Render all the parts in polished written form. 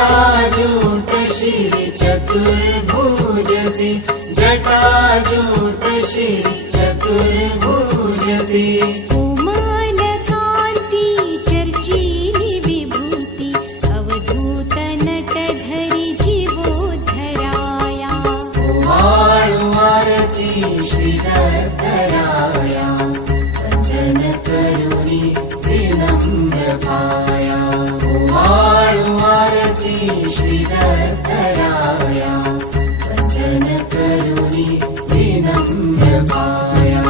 जटाजूट शिर चतुर्भुजति जटाजूट शिर चतुर्भुजति कोमलकान्ति चर्चिनि विभूति अवधूत नटधरि जीवोद्धराया आरती श्रीधराया वंदन करुणि विनम्र पाया आरती श्रीधराया वंदन करुणि विनम्र पाया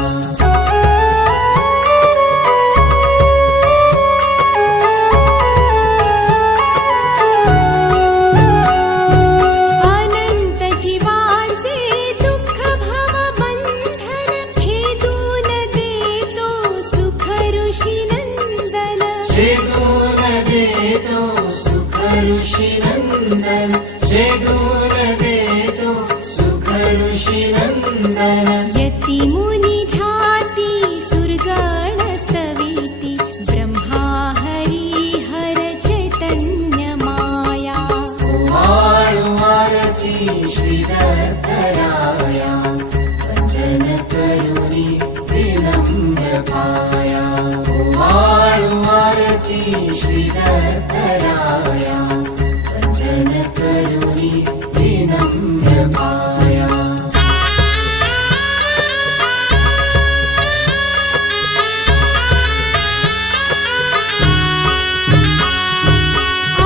अनंत जीवांचे दुःख भव बंधन छेदून देतो सुख ऋषी नंदन छेदून देतो सुख ऋषी नंदन छेदून देतो सुख ऋषी नंदन यती मुनी ध्याती सुरगण स्तवीति ब्रह्मा हरि हर चैतन्य माया आरती श्रीधराया वंदन करुणि विनम्र पाया आरती श्रीधराया वंदन करुणि विनम्र पाया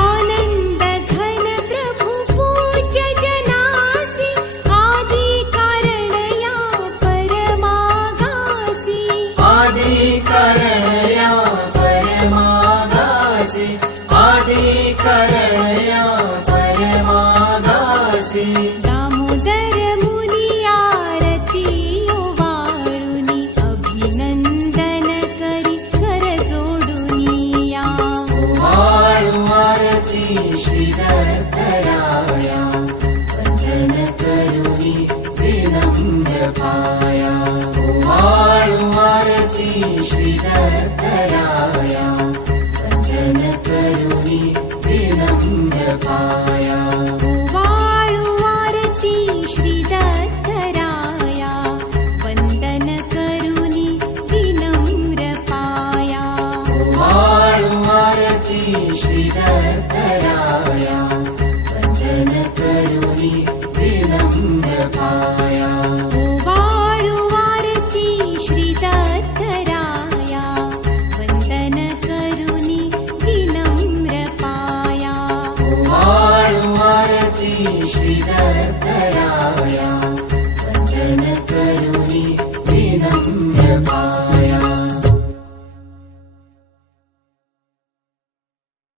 आनंद घन प्रभु पूज्य जनासी आदि कारण या परमागासी आदि कारण या परमागासी आदि कारण या परमागासी दामोदर मुनि आरती वाळुनी अभिनंदन करी कर जोडुनिया आरती श्रीधराया वंदन करुणि विनम्र पाया आरती श्रीधराया वंदन करुणि विनम्र पाया वाळू आरती श्रीदत्तराया वंदन करुनी विनम्र पाया आरती श्रीधराया वंदन करुणि विनम्र पाया वाळू आरती श्रीदत्तराया वंदन करुनी विनम्र पाया आरती श्रीधराया